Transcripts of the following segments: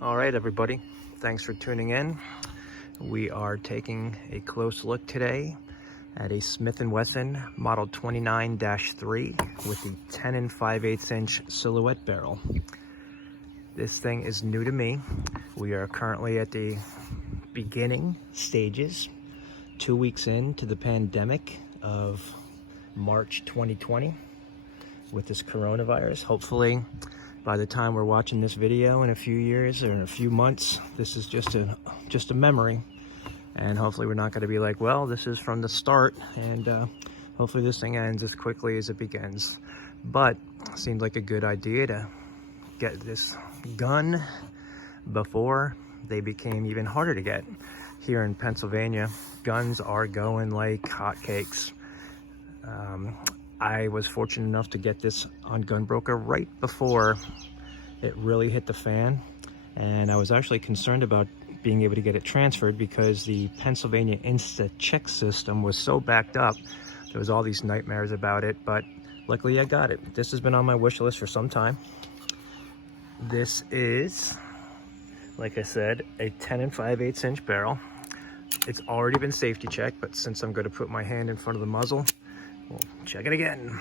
All right, everybody, thanks for tuning in. We are taking a close look today at a Smith & Wesson Model 29-3 with the 10 5/8 inch silhouette barrel. This thing is new to me. We are currently at the beginning stages, 2 weeks into the pandemic of March 2020 with this coronavirus. Hopefully, by the time we're watching this video in a few years or in a few months, this is just a memory, and hopefully we're not going to be like, well, this is from the start, and hopefully this thing ends as quickly as it begins. But it seemed like a good idea to get this gun before they became even harder to get. Here in Pennsylvania, guns are going like hotcakes. I was fortunate enough to get this on Gunbroker right before it really hit the fan, and I was actually concerned about being able to get it transferred because the Pennsylvania Insta check system was so backed up. There was all these nightmares about it, but luckily I got it. This has been on my wish list for some time. This is, like I said, a 10 5/8 inch barrel. It's already been safety checked, but since I'm going to put my hand in front of the muzzle, we'll check it again.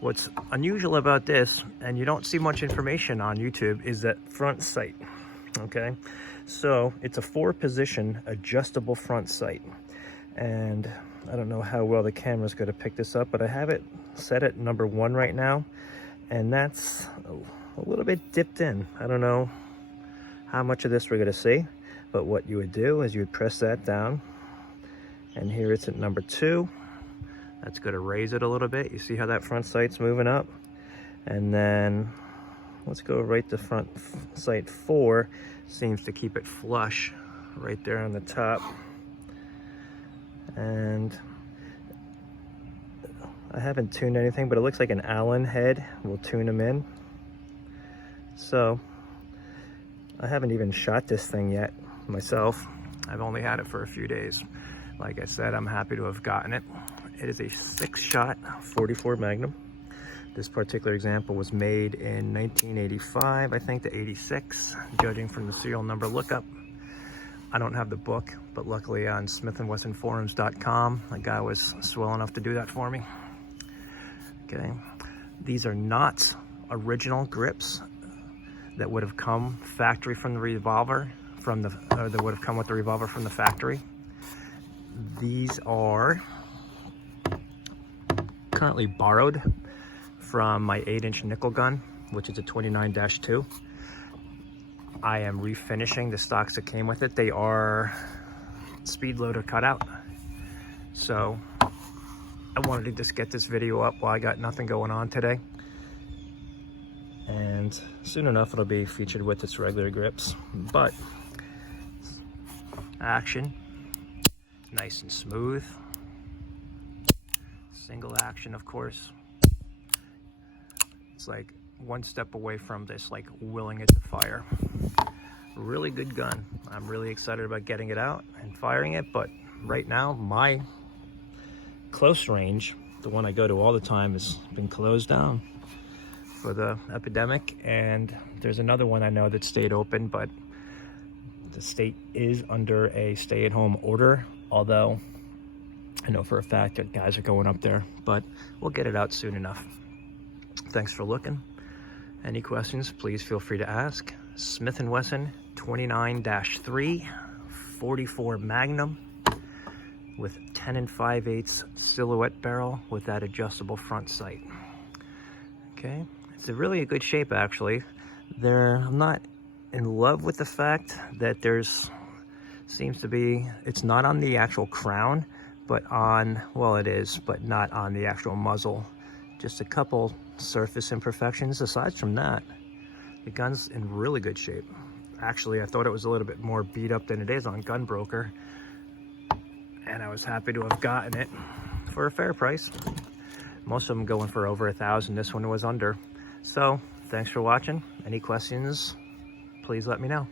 What's unusual about this, and you don't see much information on YouTube, is that front sight. Okay, so it's a 4-position adjustable front sight, and I don't know how well the camera's going to pick this up, but I have it set at number 1 right now, and that's a little bit dipped in. I don't know how much of this we're going to see, but what you would do is you would press that down, and here it's at number 2. That's going to raise it a little bit. You see how that front sight's moving up? And then let's go right to front sight 4. Seems to keep it flush right there on the top. And I haven't tuned anything, but it looks like an Allen head will tune them in. So I haven't even shot this thing yet myself. I've only had it for a few days. Like I said, I'm happy to have gotten it. It is a 6-shot 44 Magnum. This particular example was made in 1985, I think, to 86, judging from the serial number lookup. I don't have the book, but luckily on smithandwessonforums.com, a guy was swell enough to do that for me. Okay, these are not original grips that would have come factory from the revolver, that would have come with the revolver from the factory. These are currently borrowed from my 8-inch nickel gun, which is a 29-2. I am refinishing the stocks that came with it. They are speed loader cutout. So I wanted to just get this video up while I got nothing going on today. And soon enough it'll be featured with its regular grips. But action, nice and smooth. Single action, of course. It's like one step away from this, like willing it to fire. Really good gun. I'm really excited about getting it out and firing it, but right now my close range, the one I go to all the time, has been closed down for the epidemic, and there's another one I know that stayed open, but the state is under a stay-at-home order, although I know for a fact that guys are going up there, but we'll get it out soon enough. Thanks for looking. Any questions, please feel free to ask. Smith & Wesson 29-3 44 Magnum with 10 5/8 silhouette barrel with that adjustable front sight. Okay, it's really a good shape actually. I'm not in love with the fact that it's not on the actual crown, but on, well, it is, but not on the actual muzzle. Just a couple surface imperfections. Aside from that, the gun's in really good shape. Actually, I thought it was a little bit more beat up than it is on Gunbroker, and I was happy to have gotten it for a fair price. Most of them going for over $1,000. This one was under. So, thanks for watching. Any questions, please let me know.